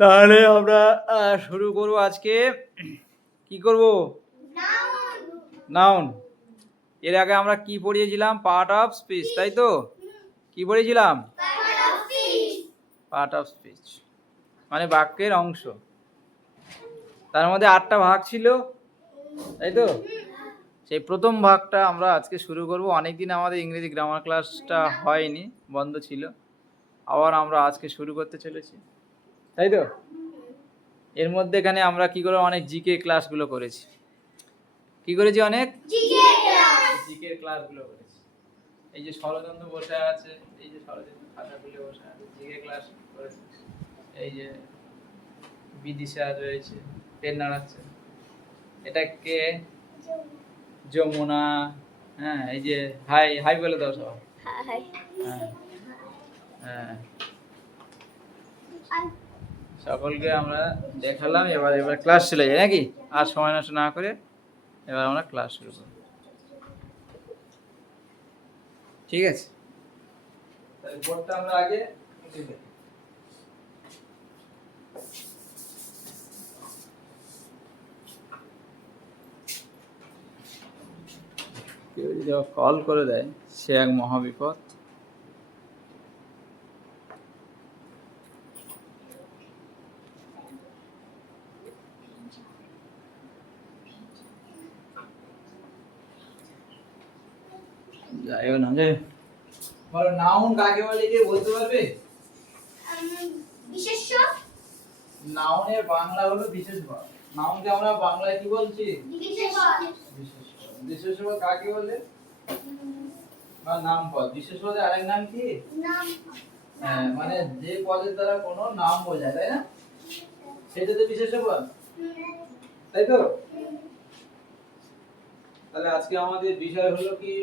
তাহলে আমরা শুরু করব আজকে। কি করব? নাউন। এর আগে আমরা কি পড়িয়েছিলাম? পার্ট অফ স্পিচ, তাই তো? কি পড়িয়েছিলাম? পার্ট অফ স্পিচ মানে বাক্যের অংশ। তার মধ্যে 8টা ভাগ ছিল, তাই তো? সেই প্রথম ভাগটা আমরা আজকে শুরু করব। অনেকদিন আমাদের ইংরেজি গ্রামার ক্লাসটা হয়নি, বন্ধ ছিল। আবার আমরা আজকে শুরু করতে চলেছি, তাই তো? এর মধ্যে এখানে আমরা কি করে অনেক জিকে ক্লাসগুলো করেছি। কি করেছি? অনেক জিকে ক্লাসগুলো করেছি। এই যে ষড়যন্ত্র বসে আছে, এই যে ষড়যন্ত্র খাতা খুলে বসে আছে, জিকে ক্লাস করেছি। এই যে বিদিশা রয়েছে, পেন নাড়াচ্ছে, এটা কে? যমুনা। হ্যাঁ, এই যে হাই হাই বলে দাও সবাই। হ্যাঁ হ্যাঁ, সকলকে আমরা দেখালাম। এবার ক্লাস চলে যায় নাকি? আর সময় নষ্ট না করে এবার আমরা ক্লাস শুরু করব, ঠিক আছে? তাহলে বোর্ডটা আমরা আগে মুছে ফেলি। কেউ যদি কল করে দেয় সে এক মহাবিপদ। যাইও না যে বলো, নাউন কাকে বলে কে বলতে পারবে? বিশেষ্য। নাউনের বাংলা হলো বিশেষ পদ। নাউনকে আমরা বাংলায় কি বলছি? বিশেষ পদ। বিশেষ পদ। বিশেষ পদ কাকে বলে? বা নাম পদ। বিশেষ পদের আরেক নাম কি? নাম। হ্যাঁ, মানে যে পদের দ্বারা কোনো নাম বোঝায়, তাই না? সেটা তো বিশেষ পদ, তাই তো? তাহলে আজকে আমাদের বিষয় হলো কি?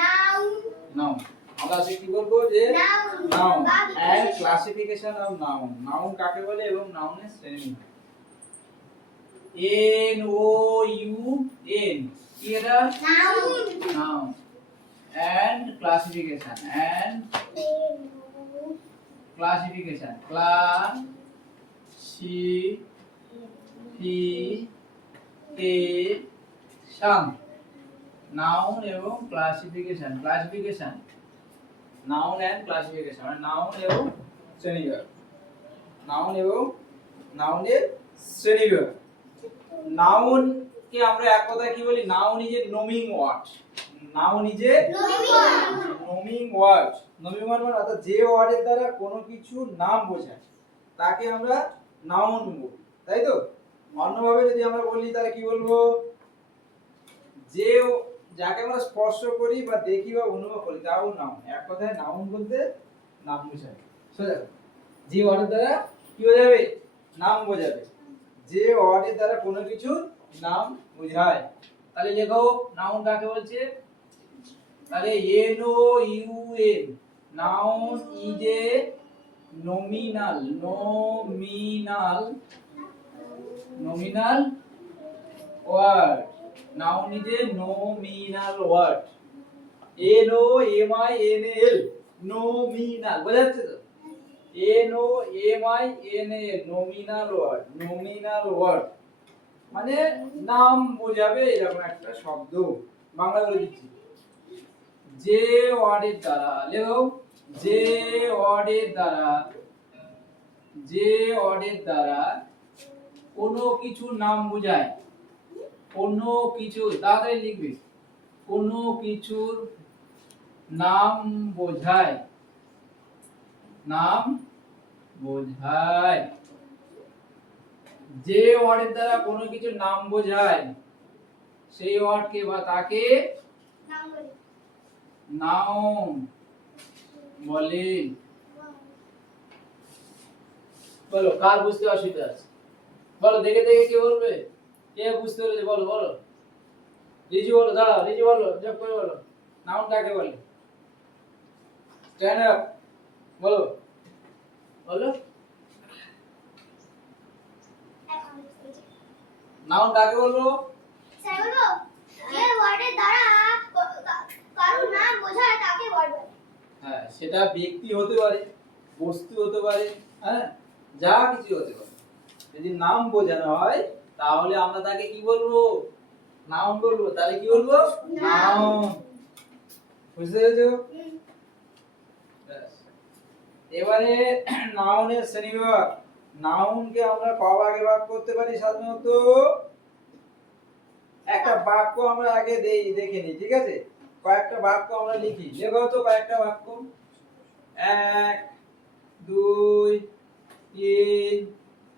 নাউন। নাউন। আমরা আজকে কি বলবো? যে noun and classification of noun. Noun কাকে বলে এবং নাউনের শ্রেণী। এন ও ইউ এন, কি এটা? Noun. Noun and classification. And classification. Classification. Noun এবং classification. Classification, noun and classification মানে নাউন এবং শ্রেণীবিভাগ। নাউন এবং নাউনের শ্রেণীবিভাগ। নাউন কে আমরা এক কথায় কি বলি? Noun is a naming word. Noun is a naming word. Naming word মানে অর্থাৎ যে ওয়ার্ডের দ্বারা কোনো কিছু নাম বোঝায় তাকে আমরা নাউন বলি, তাই তো? অন্যভাবে যদি আমরা বলি তাহলে কি বলবো? যে যাকে আমরা স্পর্শ করি বা দেখি বা অনুভব করি তাও নাউন। এক কথায় নাউন বলতে নাম বোঝায়। সোজা, যে ওয়ার্ডের দ্বারা কি বোঝাবে? নাম বোঝাবে। যে ওয়ার্ডের দ্বারা কোনো কিছু নাম বোঝায়। তাহলে লেখো নাউন কাকে বলছে? তাহলে N O U N, noun is a nominal word. Noun is a nominal word. N O M I N A L, nominal, বোঝা যাচ্ছে তো? N O M I N A L, nominal word. nominal word মানে নাম বোঝাবে এরকম একটা শব্দ। বাংলা বলে দিচ্ছি। যে ওয়ার্ডের দ্বারা, লেখো, যে ওয়ার্ডের দ্বারা কোনো কিছু নাম বোঝায়। কোনো কিছু, তাড়াতাড়ি লিখবে। কোনো কিছুর নাম বোঝায়। নাম বোঝায়। যে ওয়ার্ডের দ্বারা কোনো কিছু নাম বোঝায় সেই ওয়ার্ডকে বা তাকে নাউন বলে। বলো, কার বুঝতে অসুবিধা আছে? বলো, দেখে দেখে কে বলবে? কে বুঝতে পেরেছে? বলো বলো। রিজু বলো, দাঁড়াও, রিজু বলো, জব করে বলো। নাউন কাকে বলে? স্ট্যান্ড আপ, বলো বলো। নাউন কাকে বলবো? স্যার বলবো, যে ওয়ার্ডের দ্বারা কারো নাম বোঝায় তাকে ওয়ার্ড বলে। হ্যাঁ, সেটা ব্যক্তি হতে পারে, বস্তু হতে পারে, হ্যাঁ, যা কিছু হতে পারে। যদি নাম বোঝানো হয় তাহলে আমরা তাকে কি বলবো? নাউন বলবো। তাহলে কি বলবো? নাউন। বুঝতে পেরেছো? ব্যাস। এবারে নাউনের শ্রেণীবিভাগ। নাউনকে আমরা ক ভাগে ভাগ করতে পারি সাধারণত? একটা বাক্য আমরা আগে দেখে নিই, ঠিক আছে? কয়েকটা বাক্য আমরা লিখি। লেখো তো কয়েকটা বাক্য। 1 2 3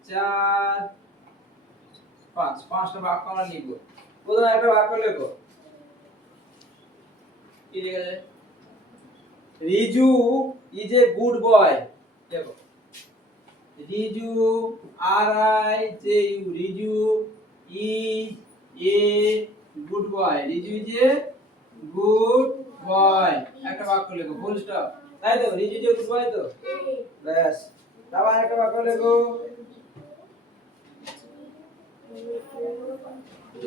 4 5 পাঁচটা বাক্য আমরা লিখব। প্রথমে একটা বাক্য লেখো। কি লিখেছে? Riju is a good boy. লেখো। Riju RIJU Riju is a good boy. Riju is a good boy. একটা বাক্য লেখো, ফুল স্টপ। তাই তো? Riju is a good boy তো? ব্যাস। তারপর একটা বাক্য লেখো।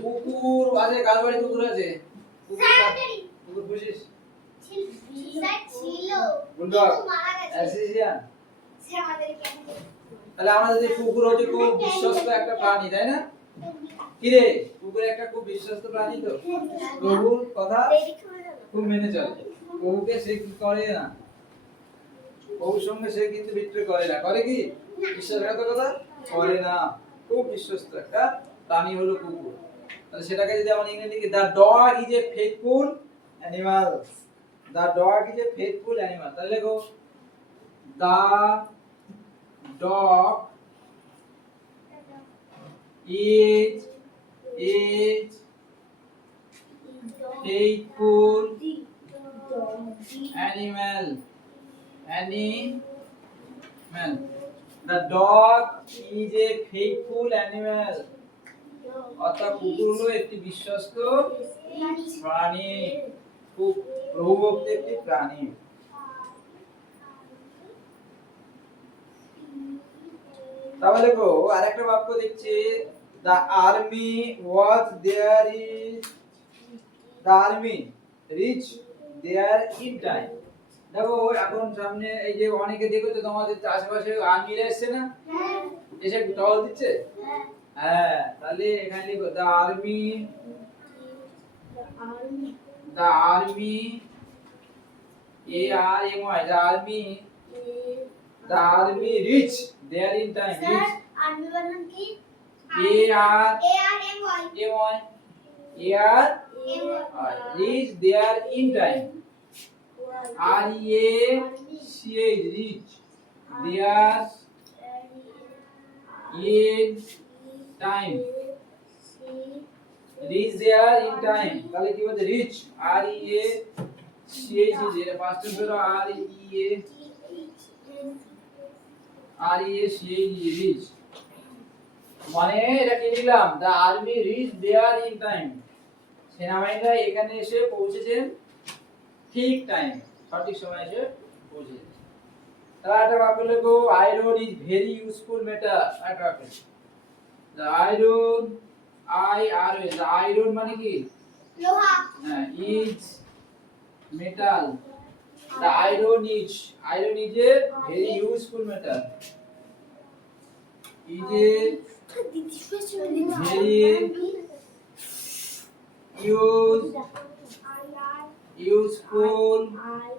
কুকুর আছে, কার বাড়ি কুকুর আছে? কুকুর পুষিস? ছিল বুলডগ, কিন্তু মারা গেছে। অ্যাসিসিয়ান। সে আমাদেরকে তাহলে আমাদের যে কুকুর হচ্ছে খুব বিশ্বস্ত একটা প্রাণী, তাই না? কি রে, কুকুর একটা খুব বিশ্বস্ত প্রাণী তো? প্রভুর কথা খুব মেনে চলে। প্রভুকে সে কি করে না, প্রভুর সঙ্গে সে কিন্তু বিট্রে করে না। করে কি? বিশ্বাসঘাতকতা করে না। খুব বিশ্বস্ত একটা প্রাণী হলো কুকুর। তাহলে সেটাকে যদি আমরা ইংরেজি লিখি, the dog is a faithful animal. The dog is a faithful animal. তাহলে লেখো, দা dog is a faithful animal. The dog is a faithful animal. অর্থাৎ কুকুর হলো একটি বিশ্বস্ত প্রাণী, খুব প্রভুভক্ত একটি প্রাণী। তাহলে দেখো আরেকটা বাক্য দেখছি, the army was there is the army reached there in time. দেখো এখন সামনে এই যে অনেকে দেখেছো তোমাদের আশেপাশে আর্মিরা এসছে না, এসে টহল দিচ্ছে। হ্যাঁ, তাহলে এখানে লিখো the army ARMY the army reached there in time. Sir army বানান কি? reach there in time. REACH reach there in time. reach there in time তাহলে কি বলতে? reach REACH এর পাঁচটা ধরো REACH reach মানে এটা কি লিখলাম? the army reached there in time. সেনাবাহিনীরা এখানে এসে পৌঁছেছেন ঠিক টাইম, সঠিক সময়ে এসে পৌঁছেছে। তাহলে একটা বাক্য লেখো, iron is very useful metal. একটা বাক্য, the iron the iron মানে কি? লোহা। হ্যাঁ, is metal. the iron is a very useful metal. is a very useful metal.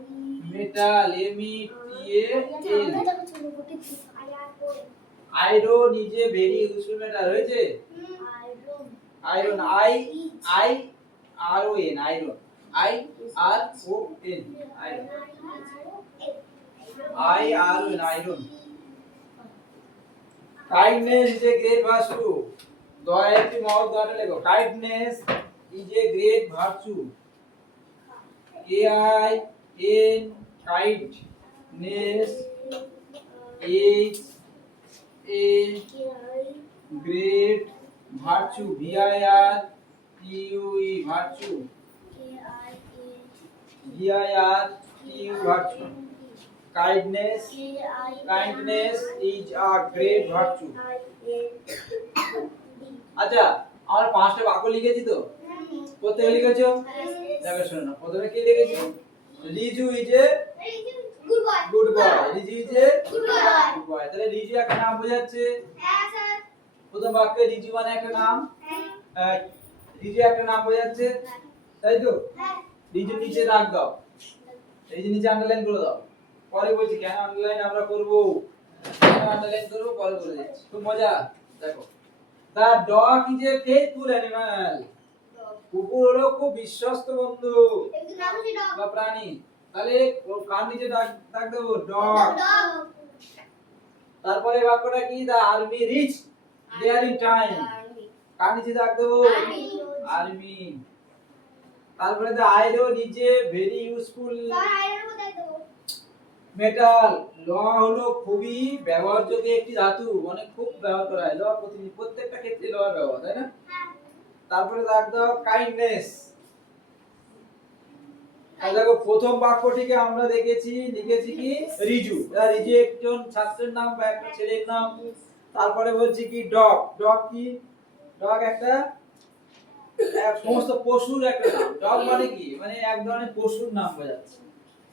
METAL. iron is a very useful metal হয়েছে? iron IRON iron iron iron. kindness is a great virtue. দয়া একটি মহৎ গুণ লেখো। kindness is a great virtue. KIN kindness is a great virtue. VIRTUE virtue. virtue. kindness is a great virtue. আচ্ছা, আমরা পাঁচটা বাক্য লিখেছি তো? প্রত্যেকে লিখেছো? দেখো শোনো, প্রথমে কি লিখেছি? Riju is a good boy good boy. Riju is a good boy good boy. তাহলে রিজু একটা নাম বোঝাচ্ছে। হ্যাঁ স্যার প্রথম বাক্যে রিজু মানে একটা নাম, রিজু একটা নাম বোঝাচ্ছে, তাই তো? হ্যাঁ রিজু নিচে দাগ দাও, রিজু নিচে আন্ডারলাইন করে দাও। পরে বলছি কেন আন্ডারলাইন আমরা করব, কেন আন্ডারলাইন করব পরে বলে দিচ্ছি। খুব মজা। দেখো, the dog is a faithful animal. কুকুর হলো খুব বিশ্বস্ত বন্ধু একটু নাম ছিল বা প্রাণী। তাহলে কার নিচে দাগ দাগ দেবো? ডগ। ডগ তারপরে বাক্যটা কি? The army reach there in time. কার নিচে দাগ দেবো? আর্মি। আর্মি। তারপরে the iron is a very useful sir iron কোথায় দেবো মেটাল। লোহা হলো খুবই ব্যবহারযোগ্য একটি ধাতু, মানে খুব ব্যবহার করা হয় লোহা, প্রত্যেকটা ক্ষেত্রে লোহা ব্যবহার, তাই না? হ্যাঁ তারপরে দাগ দাও কাইন্ডনেস। আর দেখো প্রথম বাক্যটিকে আমরা দেখেছি, লিখেছি কি রিজু। রিজু একজন ছাত্রের নাম বা একটা ছেলের নাম। তারপরে বলছি কি ডগ। ডগ কি? ডগ একটা সমস্ত পশুর একটা নাম। ডগ মানে কি? মানে এক ধরনের পশুর নাম বোঝাচ্ছে,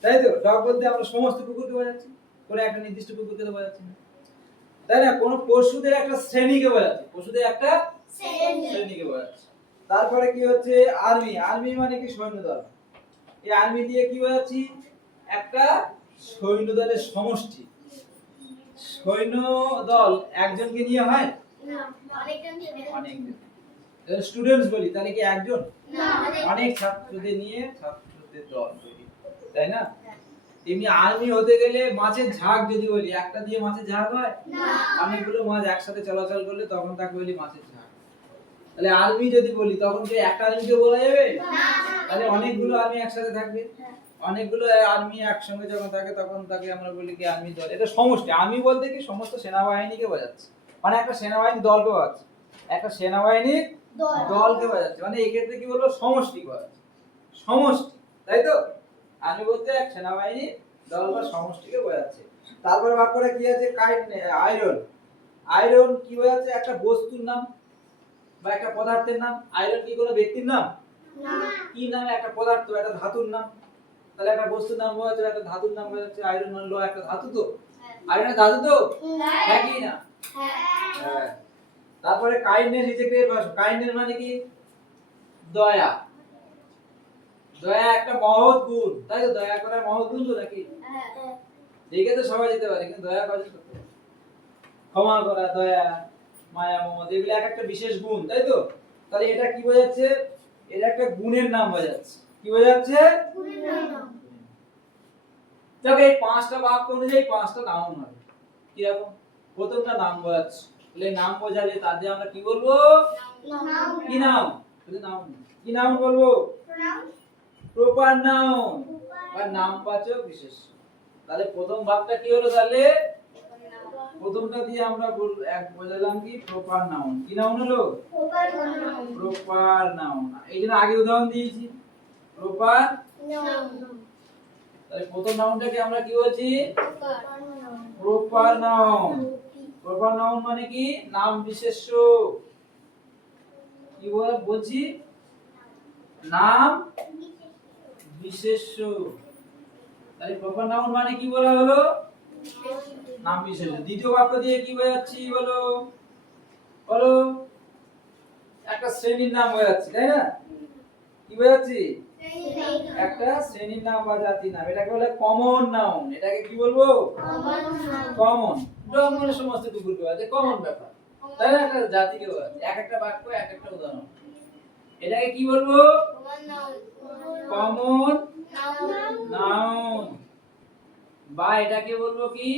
তাই তো? ডগ বলতে আমরা সমস্ত কুকুরকে বোঝাচ্ছি, কোনো একটা নির্দিষ্ট কুকুরকে তো বোঝাচ্ছি না, তাই না? কোন পশুদের একটা শ্রেণীকে বোঝাচ্ছে, পশুদের একটা শ্রেণীকে বোঝাচ্ছে। তারপরে কি হচ্ছে আর্মি। আর্মি মানে কি? সৈন্যদল। এই আর্মি দিয়ে কি বোঝাচ্ছি? একটা সৈন্যদলের সমষ্টি। সৈন্য দল একজনকে নিয়ে হয়? না অনেকজন দিয়ে অনেকজন। স্টুডেন্টস বলি তাহলে কি একজন? না অনেক ছাত্রদের নিয়ে ছাত্রদের দল তৈরি, তাই না? এমনি আর্মি হতে গেলে মাছের ঝাঁক যদি বলি, একটা দিয়ে মাছের ঝাঁক হয়? না অনেকগুলো মাছ একসাথে চলাচল করলে তখন তাকে বলি মাছের ঝাঁক। তাহলে আর্মি যদি বলি তখন কি একটা আর্মিকে বলা যাবে? না তাহলে অনেকগুলো আর্মি একসাথে থাকবে, অনেকগুলো আর্মি একসঙ্গে যখন থাকে তখন তাকে আমরা বলি কি আর্মি দল। এটা সমষ্টি। আর্মি বলতে কি সমস্ত সেনাবাহিনীকে বোঝাচ্ছে, মানে একটা সেনাবাহিনী দলকে বোঝাচ্ছে, একটা সেনাবাহিনীর দলকে বোঝাচ্ছে, মানে এই ক্ষেত্রে কি বলবো? সমষ্টি বোঝাচ্ছে, সমষ্টি, তাই তো? আর্মি বলতে এক সেনাবাহিনী দল বা সমষ্টিকে বোঝাচ্ছে। তারপরে বাক্যটা কি আছে? আয়রন। আয়রন কি বোঝাচ্ছে? একটা বস্তুর নাম বা একটা পদার্থের নাম। আয়রন কি কোনো ব্যক্তির নাম? না কি নাম? একটা পদার্থ, একটা ধাতুর নাম। তাহলে একটা বস্তুর নাম বোঝাচ্ছে, একটা ধাতুর নাম বোঝাচ্ছে। আয়রন মানে লোহা, একটা ধাতু তো। আয়রন ধাতু তো, হ্যাঁ কি না? হ্যাঁ। তারপরে kindness is a great virtue. Kindness মানে কি? দয়া। দয়া একটা মহৎ গুণ, তাই তো? দয়া করা মহৎ গুণ তো নাকি? দেখে তো সবাই যেতে পারে, কিন্তু দয়া করে করতে পারে। ক্ষমা করা, দয়া, মায়া, মমতা, এগুলো এক একটা বিশেষ গুণ, তাই তো? তাহলে এটা কি বোঝাচ্ছে? এটা একটা গুণের নাম বোঝাচ্ছে। কি বোঝাচ্ছে? দেখো এই পাঁচটা বাক্য অনুযায়ী পাঁচটা নাউন হবে। কি রকম? প্রথমটা নাম বোঝাচ্ছে, তাহলে নাম বোঝালে তার দিয়ে আমরা কি বলবো? কি নাম? শুধু নাম। কি নাউন বলবো? প্রপার নাউন বা নামবাচক বিশেষ্য। তাহলে প্রথম ভাগটা কি হলো? তাহলে প্রথমটা দিয়ে আমরা বোঝালাম কি? Proper noun. কি নাউন হলো? Proper noun. এই জন্য আগে উদাহরণ দিয়েছি প্রপার। তাহলে প্রথম নাউনটাকে আমরা কি বলছি? Proper noun. প্রপার নাউন মানে কি? নাম বিশেষ্য। কি বলছি? নাম বিশেষ্য। তাহলে প্রপার নাউন মানে কি বলা হলো? নাম বিশেষ্য। দ্বিতীয় বাক্য দিয়ে কি বোঝাচ্ছি বলো? বলো। একটা শ্রেণীর নাম বোঝাচ্ছি, তাই না? কি বোঝাচ্ছি? একটা শ্রেণীর নাম বা জাতির নাম। এটাকে বলে কমন নাউন। এটাকে কি বলবো? কমন। ডগ মানে সমস্ত কুকুরকে বোঝাচ্ছে, কমন ব্যাপার, তাই না? একটা জাতিকে বোঝাচ্ছে। এক একটা বাক্য এক একটা উদাহরণ। এটাকে কি বলবো? Common noun. বা এটাকে বলবো কি?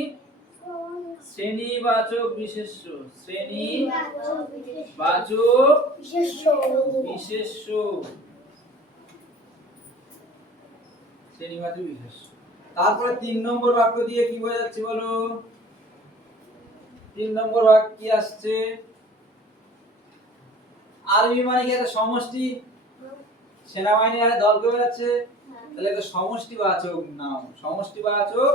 শ্রেণীবাচক বিশেষ্য। শ্রেণীবাচক বিশেষ্য। শ্রেণীবাচক বিশেষ্য। তারপরে 3 নম্বর বাক্য দিয়ে কি বোঝাচ্ছি বলো? 3 নম্বর বাক্য কি আসছে? আর্মি মানে কি? একটা সমষ্টি। সেনাবাহিনীর একটা দলকে বোঝাচ্ছে, তাহলে এটা সমষ্টিবাচক নাউন, সমষ্টিবাচক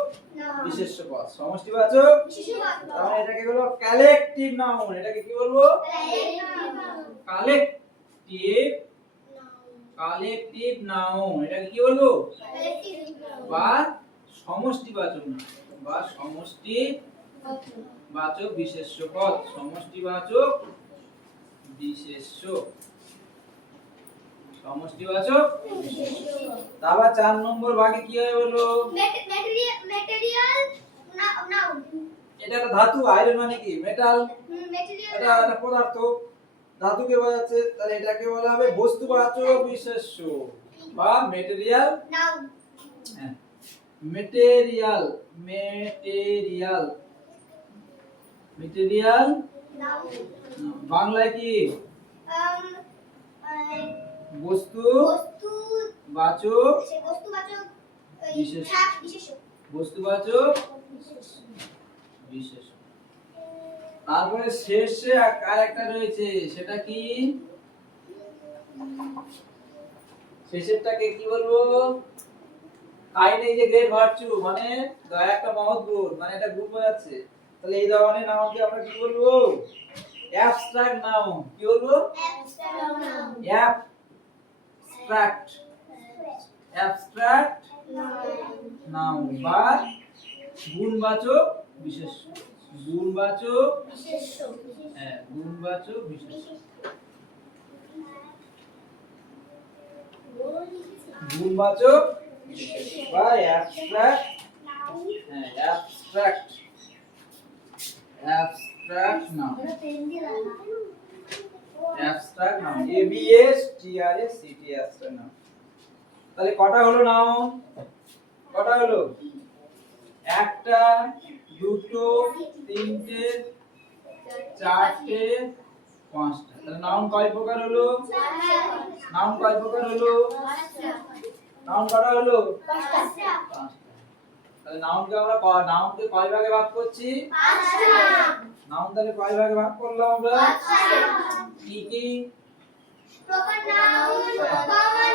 বিশেষ্য পদ, সমষ্টিবাচক। তাহলে এটাকে বলবো কালেকটিভ নাউন। এটাকে কি বলবো? Collective noun. এটাকে কি বলবো? বা সমষ্টিবাচক নাম বা সমষ্টিবাচক বিশেষ্য পদ, সমষ্টিবাচক বিশেষ্য, সমষ্টিবাচক বিশেষ্য। তারপর 4 নম্বর ভাগে কি হয় বলো? Material noun. এটা একটা ধাতু, আয়রন মানে কি? মেটাল। ম্যাটেরিয়াল এটা একটা পদার্থ, ধাতুকে বোঝাচ্ছে, তাহলে এটাকে বলা হবে বস্তুবাচক বিশেষ্য বা মেটেরিয়াল নাউন। হ্যাঁ, মেটেরিয়াল, মেটেরিয়াল, মেটেরিয়াল নাউন। বাংলায় কি? বস্তু বস্তু বাচক বস্তুবাচক বিশেষ্য। বিশেষ্য। বস্তুবাচক বিশেষ্য। তারপরে শেষে আরেকটা রয়েছে, সেটা কি? শেষেরটাকে কি বলবো? কাইন্ড, এই যে গ্রেট ভার্চু মানে দয়া একটা মহৎ গুণ, মানে এটা গ্রুপ হয়ে যাচ্ছে। তাহলে এই ধরনের নাউনকে আমরা কি বলবো? Abstract noun. কি বলবো? অ্যাবস্ট্রাক্ট, অ্যাবস্ট্রাক্ট নাউন বা গুণবাচক বিশেষ্য, গুণবাচক বিশেষ্য। হ্যাঁ, গুণবাচক বিশেষ্য, গুণবাচক বিশেষ্য বা অ্যাবস্ট্রাক্ট, হ্যাঁ abstract, abstract noun, abstract noun, A B S T R A C T, abstract noun. তাহলে কটা হলো নাউন? কটা হলো? একটা, দুটো, তিনটে, চারটে, পাঁচটা। তাহলে নাউন কয় প্রকার হলো? নাউন কয় প্রকার হলো? নাউন কটা হলো? পাঁচটা। তাহলে নাউনকে আমরা নাউনকে কয় ভাগে ভাগ করছি? নাউন তাহলে কয় ভাগে ভাগ করলাম আমরা? কি কি?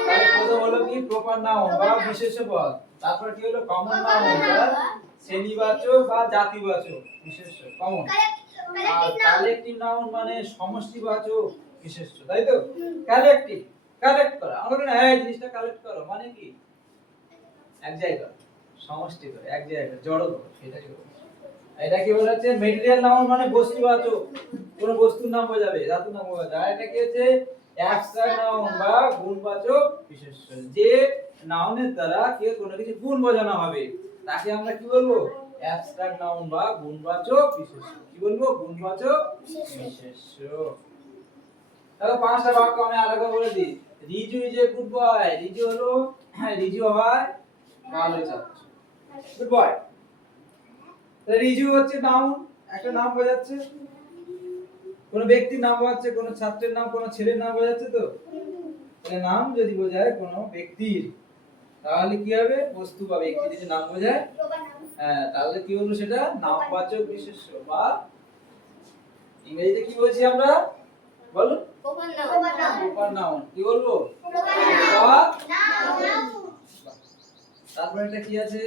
তাহলে প্রথম হলো কি? প্রপার নাউন বা বিশেষ্য পদ। তারপর কি হলো? কমন নাউন বা শ্রেণীবাচক বা জাতিবাচক বিশেষ্য, কমন। আর কালেকটিভ নাউন মানে সমষ্টিবাচক বিশেষ্য, তাই তো? কালেকটিভ, কালেক্ট করা, আমরা না এই জিনিসটা কালেক্ট করো মানে কি? এক জায়গায় সমষ্টি করে, এক জায়গায় জড়ো করো, সেটা কি? এটা কি বলেছে? মেটেরিয়াল নাউন মানে বস্তুবাচক, কোন বস্তুর নাম বোঝাবে, ধাতুর নাম বোঝাবে। আর এটা কি হচ্ছে? অ্যাবস্ট্রাক্ট নাউন বা গুণবাচক বিশেষ্য, যে নাউনের দ্বারা কি কোনো কিছু গুণ বোঝানো হবে, তাকে আমরা কি বলবো? অ্যাবস্ট্রাক্ট নাউন বা গুণবাচক বিশেষ্য। কি বলবো? গুণবাচক বিশেষ্য। তাহলে পাঁচটা বাক্য আমি আলাদা বলে দিই। Riju is a good boy. Riju হলো, রিজু হয় ভালো ছাত্র, গুড বয়। তাহলে রিজু হচ্ছে নাউন, একটা নাম বোঝাচ্ছে, কোন ব্যক্তির নাম বোঝাচ্ছে, কোন ছাত্রের নাম, কোন ছেলের নাম বোঝাচ্ছে। তো তাহলে নাম যদি বোঝায় কোন ব্যক্তির, তাহলে কি হবে? বস্তু বা ব্যক্তি যদি নাম বোঝায়, হ্যাঁ, তাহলে কি হলো? সেটা নামবাচক বিশেষ্য বা ইংরেজিতে কি বলছি আমরা? বলো। Proper noun. কি বলবো? Proper noun. তারপরে এটা কি আছে?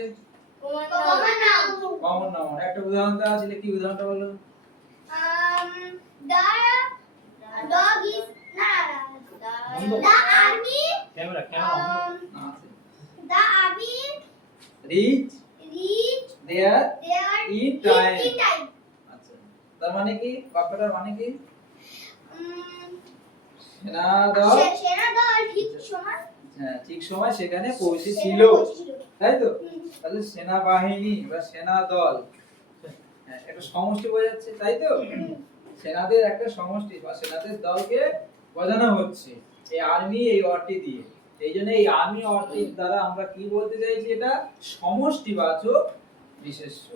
Common noun. একটা উদাহরণ দেওয়া আছে, কি উদাহরণটা বলো? The dog is the army. Camera The army reach there in time. আচ্ছা, তার মানে কি? বাক্যটার মানে কি? সেনাদল ঠিক সময়, হ্যাঁ, ঠিক সময় সেখানে পৌঁছেছিল, তাই তো? তাহলে সেনাবাহিনী বা সেনা দল, হ্যাঁ, একটা সমষ্টি বোঝাচ্ছে, তাই তো? সেনাদের একটা সমষ্টি বা সেনাদের দলকে বোঝানো হচ্ছে এই আর্মি, এই অর্থটি দিয়ে। এই জন্য এই আর্মি অর্থটির দ্বারা আমরা কি বলতে চাইছি? এটা সমষ্টিবাচক বিশেষ্য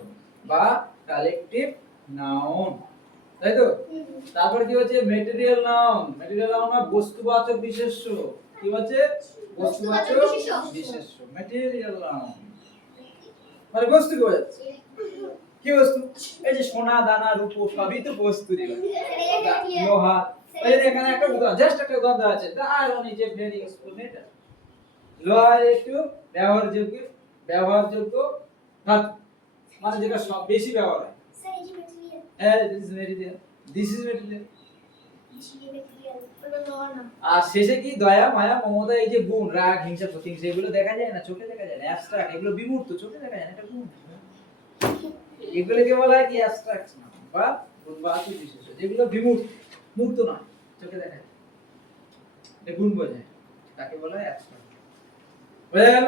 বা কালেকটিভ নাউন, তাই তো? তারপর কি হচ্ছে? Material noun. মেটেরিয়াল নাউন মানে বস্তুবাচক বিশেষ্য। কি হচ্ছে? বস্তুবাচক বিশেষ্য, মেটেরিয়াল নাউন মানে বস্তুকে বোঝাচ্ছে। কি বস্তু? এই যে সোনা দানা রূপো সবই তো বস্তু রে, লোহা। এই যে এখানে একটা উদাহরণ, জাস্ট একটা উদাহরণ দেওয়া আছে, the iron is a very useful metal. লোহা একটু ব্যবহারযোগ্য ধাতু, মানে যেটা সব বেশি ব্যবহার হয়। হ্যাঁ, this is material, this is material. আর শেষে কি দয়া মায়া মমতা এই যে গুণ রাগ হিংসা প্রতিহিংসা এগুলো দেখা যায় না, চোখে দেখা যায় না, অ্যাবস্ট্রাক্ট, এগুলো বিমূর্ত, চোখে দেখা যায় না, এটা গুণ। এগুলোকে বলা হয় কি অ্যাবস্ট্রাক্ট বা বাস্তু বিশেষ, যেগুলো বিমূর্ত, মূর্ত নয়, চোখে দেখা যায়, এটা গুণ বোঝায়, তাকে বলা হয় অ্যাবস্ট্রাক্ট। বোঝা গেল?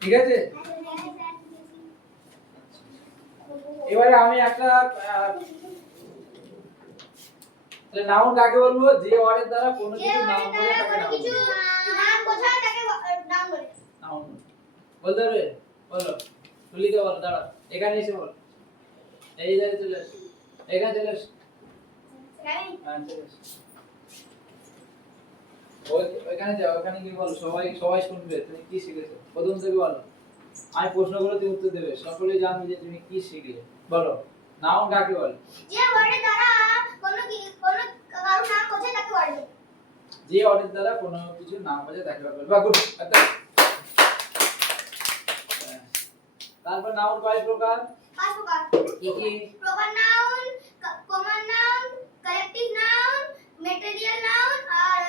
ঠিক আছে। এবারে আমি একটা নাউন কাকে বলবো? যে ওয়ার্ডের দ্বারা কোনো কিছু নাম বোঝায় তাকে নাউন বলে। নাউন বলতে হবে, বলো তুলিকে বলো, দাঁড়া এখানে এসে বল, এই জায়গায় চলে এসে, এখানে চলে এসে, হ্যাঁ চলে এসে, ওইখানে যাও, ওখানে গিয়ে বলো, সবাই সবাই শুনবে তুমি কি শিখেছো, প্রথম থেকে বলো, আমি প্রশ্নগুলো তুমি উত্তর দেবে, সকলে জানবে যে তুমি কি শিখলে। বলো নাউন কাকে বলে? যে ওয়ার্ডের দ্বারা কোনো কারো নাম বোঝায় তাকে ওয়ার্ড বলে। যে ওয়ার্ডের দ্বারা কোনো কিছু নাম বোঝায় তাকে ওয়ার্ড বলে। বাহ, গুড। তারপর নাউন কয় প্রকার? পাঁচ প্রকার। কি কি? Proper noun, common noun, collective noun, material noun আর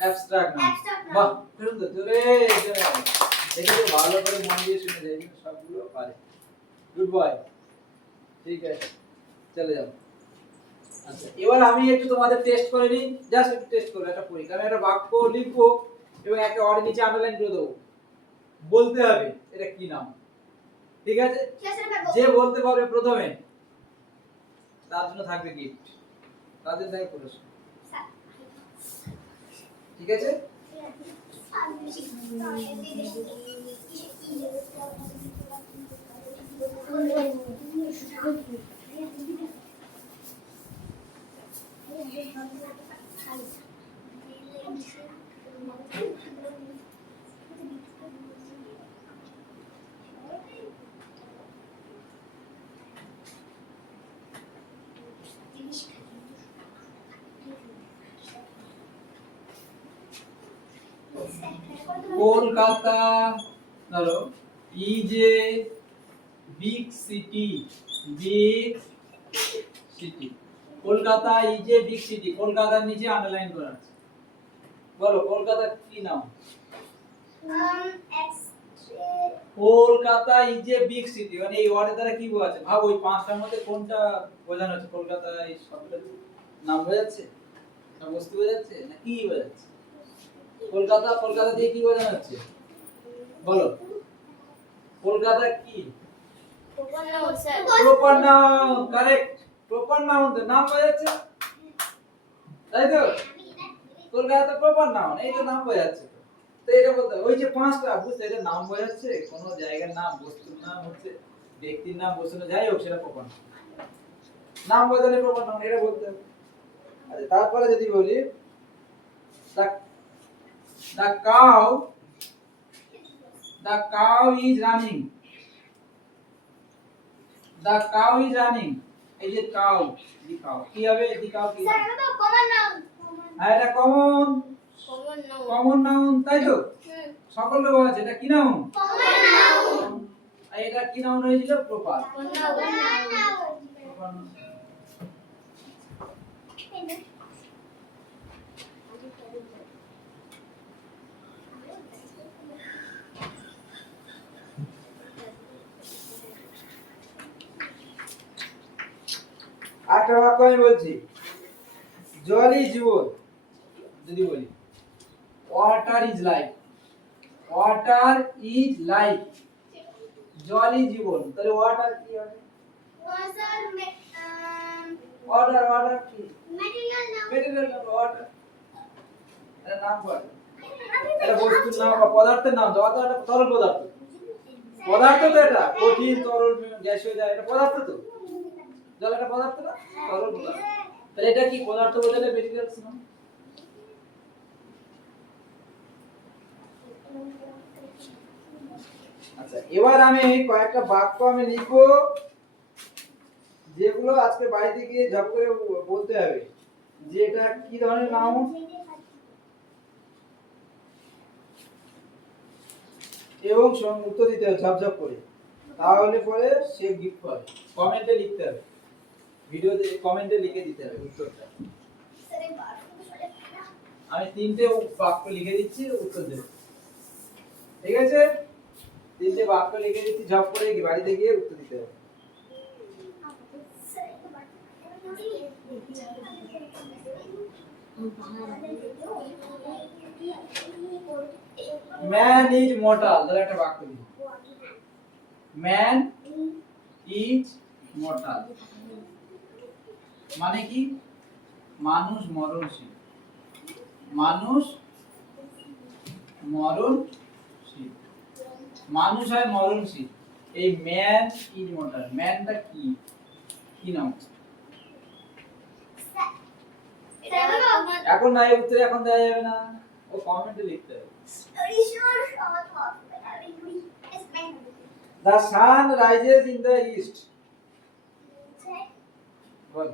অ্যাবস্ট্রাক্ট নাউন। বাহ, সুন্দর জোরে জোরে, এটা তো ভালো করে মন দিয়ে শুনে যাই, সবগুলো পারে। Good boy. ঠিক আছে, চলে যাও। আচ্ছা, এবার আমি একটু তোমাদের টেস্ট করে নিই, জাস্ট একটু টেস্ট করে একটা পরীক্ষা, আমি একটা বাক্য লিখবো এবং একটা ওয়ার্ড নিচে আন্ডারলাইন করে দেবো, বলতে হবে এটা কি নাম। ঠিক আছে? যে বলতে পারবে প্রথমে তার জন্য থাকবে গিফট, তাদের দেয় পুরস্কার। ঠিক আছে? কলকাতা ধরো is a big city, big city, Kolkata is a big city, কলকাতার নিচে আন্ডারলাইন করা আছে। বলো কলকাতা কি নাম? Kolkata is a big city, মানে এই ওয়ার্ডের দ্বারা কি বোঝাচ্ছে? ভাবো ওই পাঁচটার মধ্যে কোনটা বোঝানো হচ্ছে? কলকাতা এই শব্দটার নাম বোঝাচ্ছে না বস্তু বোঝাচ্ছে না কি বোঝাচ্ছে? কলকাতা, কলকাতা দিয়ে কি বোঝানো হচ্ছে? বলো কলকাতা কি? Proper noun, correct, proper noun, তো নাম বোঝাচ্ছে, তাই তো? কলকাতা প্রপার নাউন, এই তো নাম বোঝাচ্ছে। তো এটা বলতে ওই যে পাঁচটা বুঝতে, এটা নাম বোঝাচ্ছে, কোন জায়গার নাম, বস্তুর নাম হচ্ছে, ব্যক্তির নাম, বস্তুর নাম, যাই হোক সেটা প্রপার নাউন, নাম বোঝালে প্রপার নাউন, এটা বলতে হবে। আচ্ছা, তারপরে যদি বলি the cow is running, the cow is running, এই যে কাউ, দি কাউ কি হবে? দি কাউ কি? স্যার এটা তো কমন নাউন। হ্যাঁ এটা কমন, কমন নাউন, তাই তো? সকল লোক আছে, এটা কি নাউন? Common noun. আর এটা কি নাউন হয়েছিল? Proper noun. আরেকটা বাক্য আমি বলছি, জলই জীবন, যদি বলি water is life, water is life, জলই জীবন, তাহলে ওয়াটার কি হবে? ওয়াটার, ওয়াটার কি? ম্যাটেরিয়াল নাম, ম্যাটেরিয়াল নাম, ওয়াটার এটা নাম বলে, এটা বস্তুর নাম বা পদার্থের নাম। ওয়াটার একটা তরল পদার্থ, পদার্থ তো, এটা কঠিন তরল গ্যাসীয় যায়, এটা পদার্থ তো, জল একটা পদার্থ না, তরল পদার্থ, তাহলে এটা কি পদার্থ বোঝালে ম্যাটেরিয়ালস নাম। আচ্ছা, এবার আমি কয়েকটা বাক্য আমি লিখবো, যেগুলো আজকে বাড়িতে গিয়ে ঝপ করে বলতে হবে যে এটা কি ধরনের নাউন এবং উত্তর দিতে হবে ঝপঝপ করে, তাহলে পরে সে গিফট পাবে। কমেন্টে লিখতে হবে, ভিডিওতে কমেন্টে লিখে দিতে হবে উত্তরটা। আমি তিনটে বাক্য লিখে দিচ্ছি, উত্তর দেবে। ঠিক আছে, তিনটে বাক্য লিখে দিচ্ছি, জব করে বাড়িতে গিয়ে উত্তর দিতে হবে। ম্যান ইজ মর্টাল, তাহলে একটা বাক্য দিই। ম্যান ইজ মর্টাল মানে কি? মানুষ মরণশীল। মানুষ মরণশীল, মানুষ হয় মরণশীল। এই ম্যান ইজ মর্টাল, ম্যানটা কি, কি নাম? এখন না, এই উত্তরে এখন দেওয়া যাবে না, ও কমেন্টে লিখতে হবে। The sun rises in the east. Ball.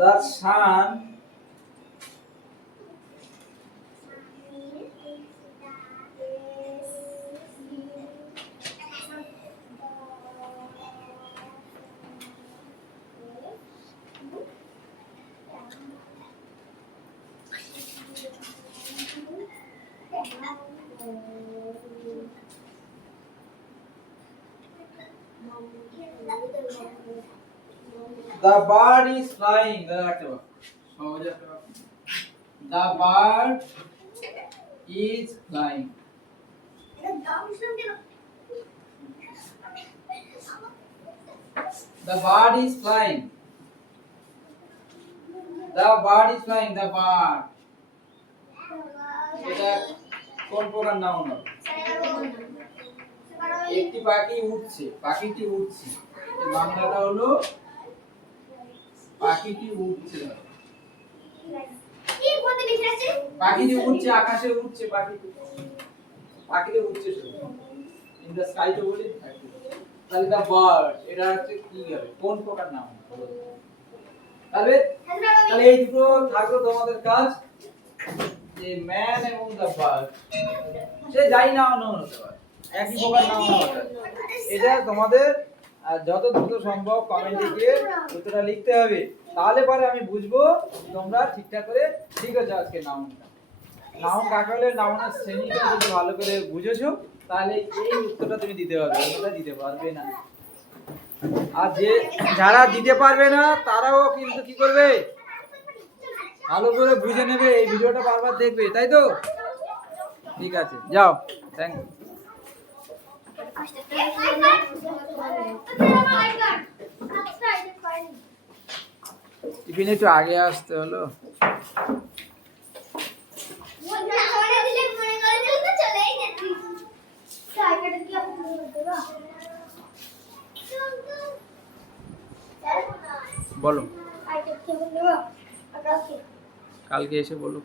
The sun The bird is flying. The bird is flying. The bird is flying. The bird is flying. The bird. এটা কোন প্রকার নাউন হবে? একটি পাখি উড়ছে, পাখিটি উড়ছে। এই বাংলাটা হলো পাখিটি উড়ছে। কি বলতে লিখে আছে? পাখিটি উড়ছে, আকাশে উড়ছে, পাখিটি পাখিটি উড়ছে শুধু। ইন দ্য স্কাই তো বলি পাখি। তাহলে দা বার্ড এটা হচ্ছে কি হবে, কোন প্রকার নাউন? তাহলে এই দুটো থাকলো তোমাদের কাজ, যে ম্যান এবং দা বার্ড, সে যাই নাউন হতে পারে, একই প্রকার নাউন হতে পারে। এটা তোমাদের যত দ্রুত সম্ভব কমেন্টে গিয়ে উত্তরটা লিখতে হবে, তাহলে পরে আমি বুঝবো তোমরা ঠিকঠাক করে লিখেছো আজকে নাউনটা। নাউন কাকে বলে, নাউনের শ্রেণীটা যদি ভালো করে বুঝেছো তাহলে এই উত্তরটা তুমি দিতে পারবে, অন্যটা দিতে পারবে না। আর যারা দিতে পারবে না তারাও কিন্তু কি করবে, ভালো করে বুঝে নেবে, এই ভিডিওটা বারবার দেখবে, তাই তো? ঠিক আছে, যাও, থ্যাংক ইউ। টিফিন একটু আগে আসতে হলো। বলো, কালকে এসে বলো।